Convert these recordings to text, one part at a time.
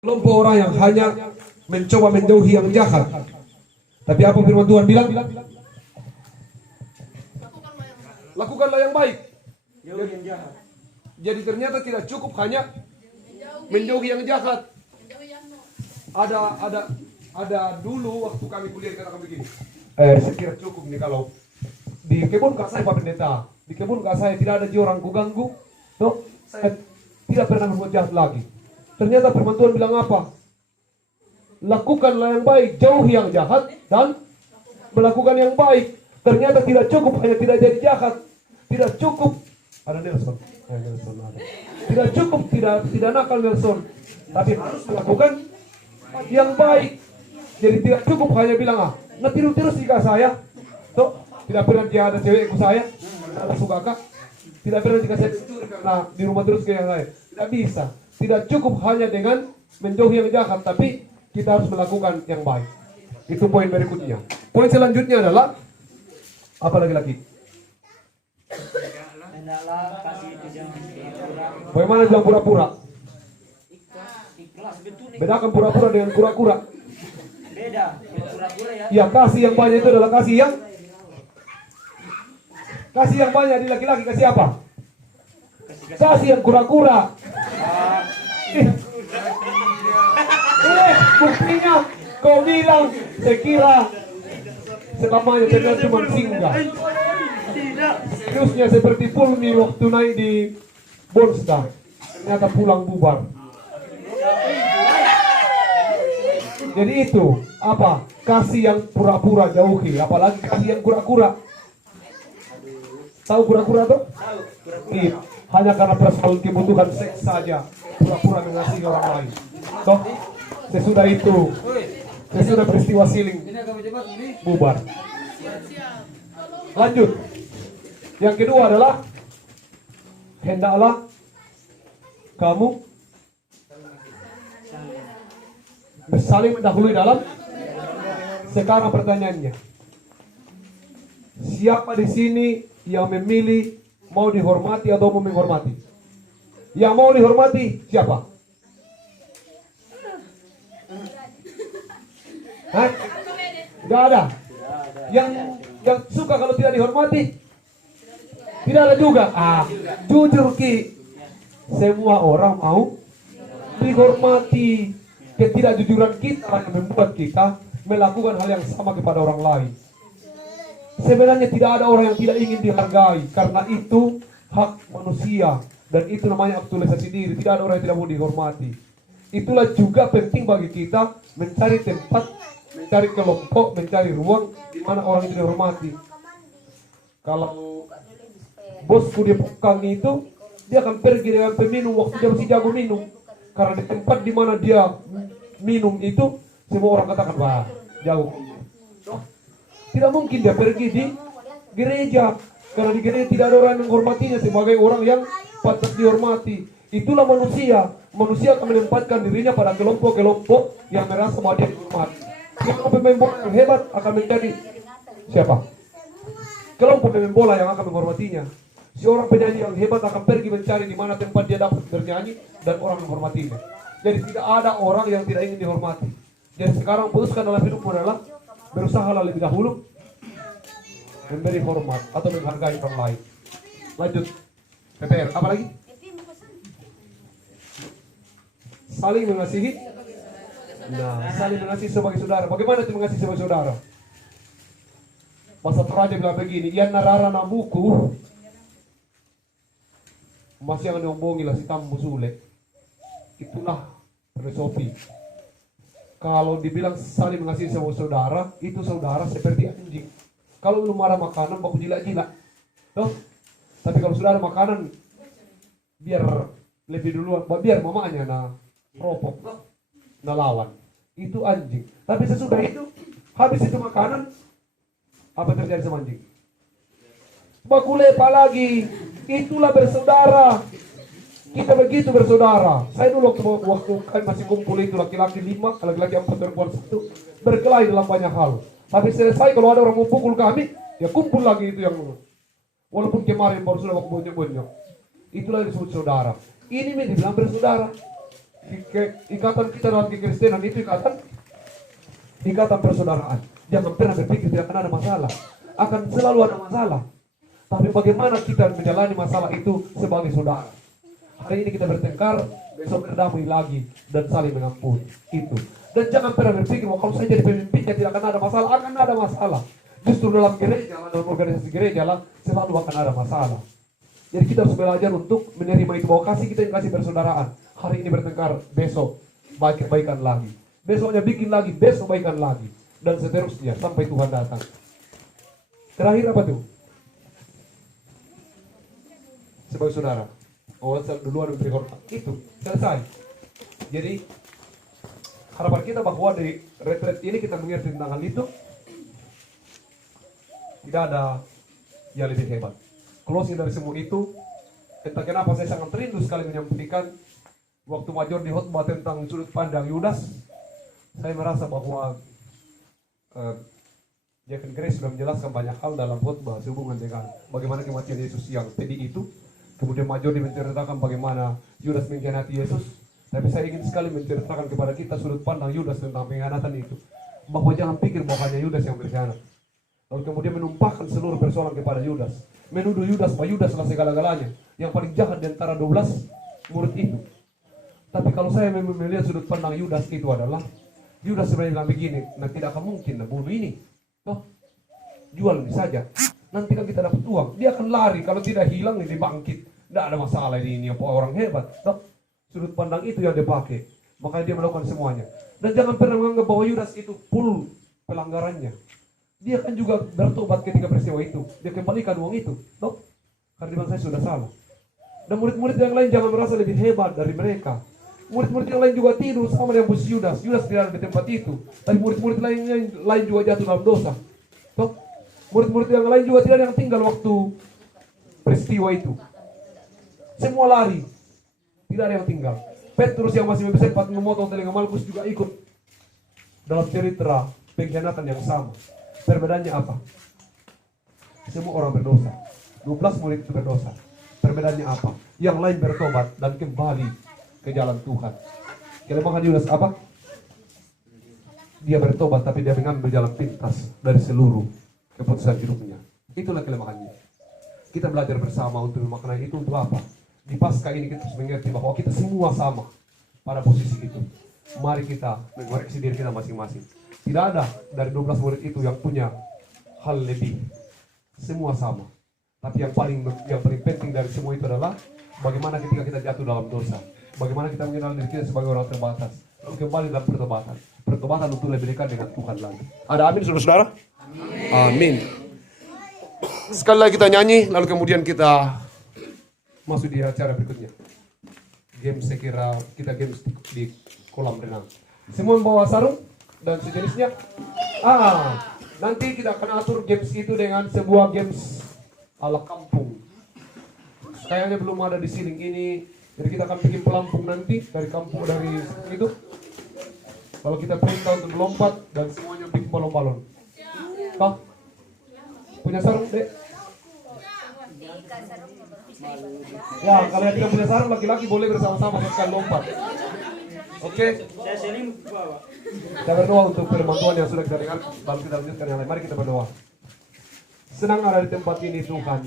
Kelompok orang yang hanya mencoba menjauhi yang jahat. Tapi apa firman Tuhan bilang? Lakukanlah yang baik. Jauhi yang jahat. Jadi ternyata tidak cukup hanya menjauhi yang jahat. Ada dulu waktu kami kuliah katakan begini. Saya kira cukup nih kalau di kebun saya Pak Pendeta. Di kebun saya tidak ada orang ku ganggu. Toh, saya tidak pernah berbuat jahat lagi. Ternyata firman Tuhan bilang apa? Lakukanlah yang baik, jauhi yang jahat dan melakukan yang baik. Ternyata tidak cukup hanya tidak jadi jahat. Tidak cukup ada Nelson. Tidak cukup tidak nakal Nelson. Tapi harus melakukan yang baik. Jadi tidak cukup hanya bilang tiru terus jika saya. Toh, tidak pernah dia ada cewekku saya. Ada suka kak. Tidak pernah jika saya karena di rumah terus kayak saya. Tidak bisa. Tidak cukup hanya dengan menjauhi yang jahat, tapi kita harus melakukan yang baik. Itu poin berikutnya. Poin selanjutnya adalah apa lagi? Hendaklah kasih itu jangan kurang. Bagaimana bilang pura-pura? Ikhlas betul nih. Bedakan pura-pura dengan kura-kura. Beda. Yang pura-pura ya. Ya, kasih yang banyak itu adalah kasih yang banyak di laki-laki. Kasih apa? Kasih yang kura-kura. Buktinya kau bilang sekira selamanya saya cuma singgah. Terusnya seperti Pulmi waktu naik di Bonsta, ternyata pulang bubar. Jadi itu apa? Kasih yang pura-pura jauhi, apalagi kasih yang kura-kura. Tahu kura-kura tuh? Iya. Hanya karena persoalan kebutuhan seks saja pura-pura mengasihi orang lain. Toh, sesudah itu, sesudah peristiwa siling bubar. Lanjut. Yang kedua adalah hendaklah kamu saling mendahului dalam. Sekarang pertanyaannya, siapa di sini yang memilih mau dihormati atau mau menghormati? Yang mau dihormati siapa? Hah? Tidak ada. Yang suka kalau tidak dihormati? Tidak ada juga. Jujur Ki, semua orang mau dihormati. Ketidakjujuran kita akan membuat kita melakukan hal yang sama kepada orang lain. Sebenarnya tidak ada orang yang tidak ingin dihargai, karena itu hak manusia dan itu namanya aktualisasi diri. Tidak ada orang yang tidak mau dihormati. Itulah juga penting bagi kita mencari tempat, mencari kelompok, mencari ruang di mana orang itu dihormati. Kalau bosku di Pekang itu, dia akan pergi dengan peminum waktu dia masih jago minum. Karena di tempat di mana dia minum itu, semua orang katakan, wah, jago. Tidak mungkin dia pergi di gereja, karena di gereja tidak ada orang yang menghormatinya sebagai orang yang patut dihormati. Itulah manusia. Manusia akan menempatkan dirinya pada kelompok-kelompok yang merasa bahwa dia dihormati. Kelompok pemain bola yang hebat akan menjadi siapa? Kelompok pemain bola yang akan menghormatinya. Seorang penyanyi yang hebat akan pergi mencari di mana tempat dia dapat bernyanyi dan orang menghormatinya. Jadi tidak ada orang yang tidak ingin dihormati. Jadi sekarang putuskan dalam hidupmu adalah berusahalah lebih dahulu memberi hormat atau menghargai orang lain. Lanjut. PPR, apa lagi? Saling mengasihi. Nah, saling mengasihi sebagai saudara. Bagaimana itu mengasihi sebagai saudara? Masa Toraja bilang begini, "Yan narara na buku, masih yang diomongi lah si tambu sule." Itulah filosofi. Kalau dibilang saling mengasihi sama saudara, itu saudara seperti anjing. Kalau belum ada makanan, baku jilat-jilat. Toh? Tapi kalau sudah ada makanan, biar lebih duluan, biar mamanya ropok, lawan. Itu anjing. Tapi sesudah itu, habis itu makanan, apa terjadi sama anjing? Baku lepa lagi. Itulah bersaudara. Kita begitu bersaudara. Saya dulu waktu kami masih kumpul itu laki-laki 5, laki-laki 4, perempuan 1, berkelahi dalam banyak hal. Tapi selesai kalau ada orang mau pukul kami, ya kumpul lagi itu yang walaupun kemarin baru sudah waktu bonyok-bonyok. Itulah disebut saudara. Ini dibilang bersaudara. ikatan kita dalam kekristenan itu ikatan persaudaraan. Jangan pernah berpikir tidak akan ada masalah. Akan selalu ada masalah. Tapi bagaimana kita menjalani masalah itu sebagai saudara. Hari ini kita bertengkar, besok berdamai lagi dan saling mengampuni. Itu. Dan jangan pernah berpikir bahwa kalau saya jadi pemimpinnya tidak akan ada masalah. Akan ada masalah. Justru dalam gereja, dalam organisasi gereja lah, selalu akan ada masalah. Jadi kita harus belajar untuk menerima itu, bahwa kasih kita yang kasih persaudaraan. Hari ini bertengkar, besok baikan lagi. Besoknya bikin lagi, besok baikan lagi. Dan seterusnya sampai Tuhan datang. Terakhir apa tuh? Sebagai saudara. Oh, duluan memberi hormat. Itu, selesai. Jadi, harapan kita bahwa di retreat ini kita mengerti tentang hal itu. Tidak ada yang lebih hebat. Closing dari semua itu, entah kenapa saya sangat rindu sekali menyampaikan waktu Major di khotbah tentang sudut pandang Yudas. Saya merasa bahwa Jeffrey Grace sudah menjelaskan banyak hal dalam khotbah sehubungan dengan bagaimana kematian Yesus yang pedih itu. Kemudian Major menceritakan bagaimana Yudas mengkhianati Yesus. Tapi saya ingin sekali menceritakan kepada kita sudut pandang Yudas tentang pengkhianatan itu. Bahwa jangan pikir bahwa hanya Yudas yang berkhianat. Lalu kemudian menumpahkan seluruh persoalan kepada Yudas. Menuduh Yudas bahwa Yudas adalah segala-galanya. Yang paling jahat di antara 12 murid itu. Tapi kalau saya melihat sudut pandang Yudas itu adalah, Yudas sebenarnya bilang begini, nah tidak akan mungkin bunuh ini. Toh, jual ini saja. Nanti kan kita dapat uang. Dia akan lari, kalau tidak hilang ini bangkit. Tidak ada masalah ini, apa orang hebat. Toh, sudut pandang itu yang dia pakai. Makanya dia melakukan semuanya. Dan jangan pernah menganggap bahwa Yudas itu full pelanggarannya. Dia kan juga bertobat ketika peristiwa itu. Dia kembalikan uang itu. Toh, karena dia bilang saya sudah salah. Dan murid-murid yang lain jangan merasa lebih hebat dari mereka. Murid-murid yang lain juga tidur sama dengan posisi Yudas. Yudas tidak ada di tempat itu. Tapi murid-murid lain juga jatuh dalam dosa. Toh, murid-murid yang lain juga tidak ada yang tinggal waktu peristiwa itu. Semua lari. Tidak ada yang tinggal. Petrus yang masih sempat memotong telinga Malkus juga ikut dalam cerita pengkhianatan yang sama. Perbedaannya apa? Semua orang berdosa. 12 murid itu berdosa. Perbedaannya apa? Yang lain bertobat dan kembali ke jalan Tuhan. Kelemahan Yudas apa? Dia bertobat tapi dia mengambil jalan pintas dari seluruh keputusan hidupnya. Itulah kelemahannya. Kita belajar bersama untuk memaknai itu untuk apa? Di Paskah ini kita harus mengerti bahwa kita semua sama pada posisi itu. Mari kita mengoreksi diri kita masing-masing. Tidak ada dari 12 murid itu yang punya hal lebih. Semua sama. Tapi yang paling penting dari semua itu adalah bagaimana ketika kita jatuh dalam dosa. Bagaimana kita mengenal diri kita sebagai orang terbatas. Lalu kembali dalam pertobatan. Pertobatan untuk lebih dekat dengan Tuhan lagi. Ada amin saudara-saudara? Amin. Sekali lagi kita nyanyi, lalu kemudian kita masuk di acara berikutnya. Game saya kira kita games di kolam renang. Semua membawa sarung dan sejenisnya. Nanti kita akan atur games itu dengan sebuah games ala kampung. Kayaknya belum ada di sini ini. Jadi kita akan bikin pelampung nanti dari kampung dari itu. Kalau kita perintah untuk melompat dan semuanya bikin balon-balon. Kau punya sarung, Dek? Ya, kalau yang tidak punya sarung laki-laki boleh bersama-sama sekali lompat. Oke. Saya sering bawa. Kita berdoa untuk firman Tuhan yang sudah kita dengar. Lalu kita lanjutkan yang lain. Mari kita berdoa. Senang ada di tempat ini Tuhan.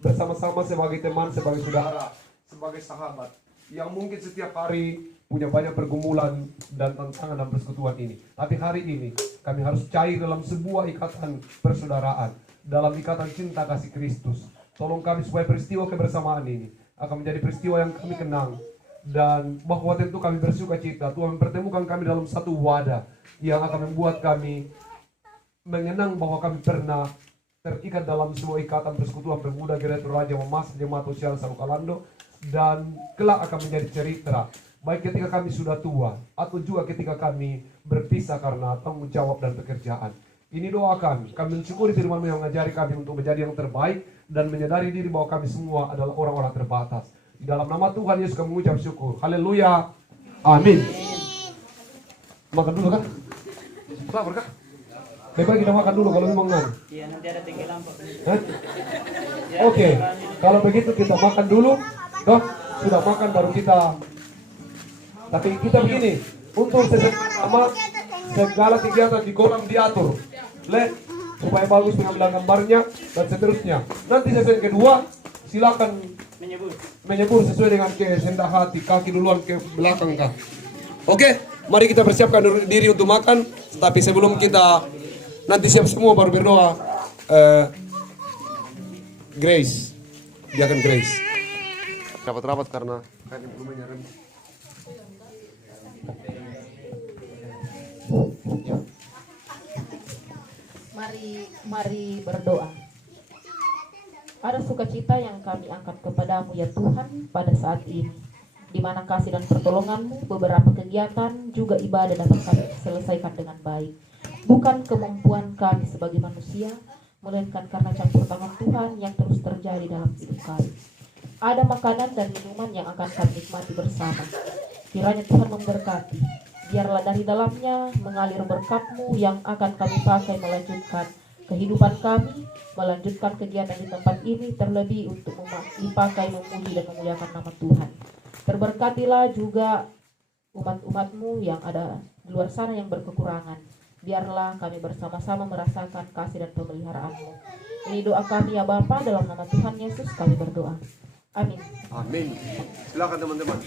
Bersama-sama sebagai teman, sebagai saudara, sebagai sahabat. Yang mungkin setiap hari punya banyak pergumulan dan tantangan dalam persekutuan ini. Tapi hari ini kami harus cair dalam sebuah ikatan persaudaraan. Dalam ikatan cinta kasih Kristus. Tolong kami supaya peristiwa kebersamaan ini akan menjadi peristiwa yang kami kenang. Dan bahwa tentu kami bersuka cita Tuhan mempertemukan kami dalam satu wadah yang akan membuat kami mengenang bahwa kami pernah terikat dalam sebuah ikatan persekutuan pemuda Gereja Raja Memas Jemaat Osial Salukalando, dan kelak akan menjadi cerita baik ketika kami sudah tua atau juga ketika kami berpisah karena tanggung jawab dan pekerjaan. Ini doa kami mensyukuri firman-Mu yang mengajari kami untuk menjadi yang terbaik dan menyadari diri bahwa kami semua adalah orang-orang terbatas. Di dalam nama Tuhan Yesus kami mengucap syukur. Haleluya. Amin. Makan dulu kan? Lapar kah? Baik-baik kita makan dulu kalau memang ngan. Iya, nanti ada tinggi lampu. Oke. Kalau begitu kita makan dulu. Toh, sudah makan baru kita Tapi kita begini, untuk sesi pertama segala kegiatan di kolam diatur, supaya bagus pengambilan gambarnya dan seterusnya. Nanti sesi yang kedua silakan menyebur sesuai dengan kehendak hati, kaki duluan ke belakang kah. Oke, mari kita persiapkan diri untuk makan. Tapi sebelum kita nanti siap semua baru berdoa. Grace, biarkan Grace. Rapat-rapat karena kain implementnya rem. Mari berdoa. Ada sukacita yang kami angkat kepadamu ya Tuhan pada saat ini, di mana kasih dan pertolonganmu beberapa kegiatan juga ibadah dapat kami selesaikan dengan baik. Bukan kemampuan kami sebagai manusia, melainkan karena campur tangan Tuhan yang terus terjadi dalam hidup kami. Ada makanan dan minuman yang akan kami nikmati bersama. Kiranya Tuhan memberkati. Biarlah dari dalamnya mengalir berkat-Mu yang akan kami pakai melanjutkan kehidupan kami, melanjutkan kegiatan di tempat ini, terlebih untuk dipakai memuji dan memuliakan nama Tuhan. Terberkatilah juga umat-umat-Mu yang ada di luar sana yang berkekurangan. Biarlah kami bersama-sama merasakan kasih dan pemeliharaan-Mu. Ini doa kami ya Bapa, dalam nama Tuhan Yesus kami berdoa. Amin. Amin. Silakan teman-teman.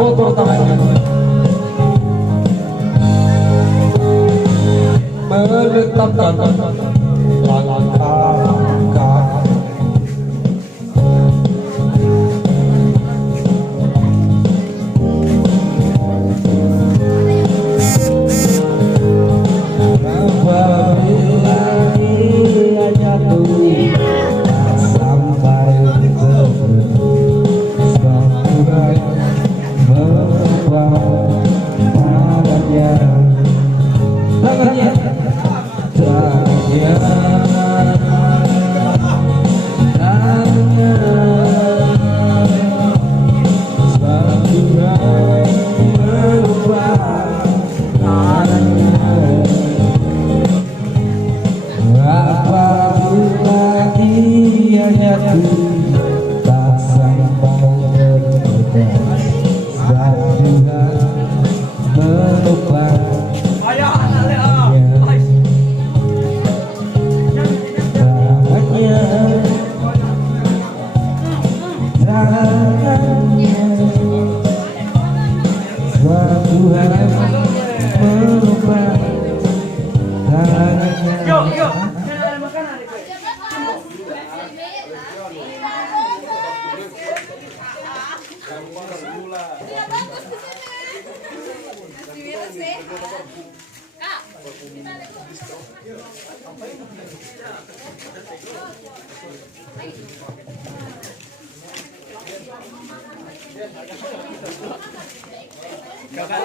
Kotor tangannya, meletakkan langkah apabila dia jatuh sampai Kakak.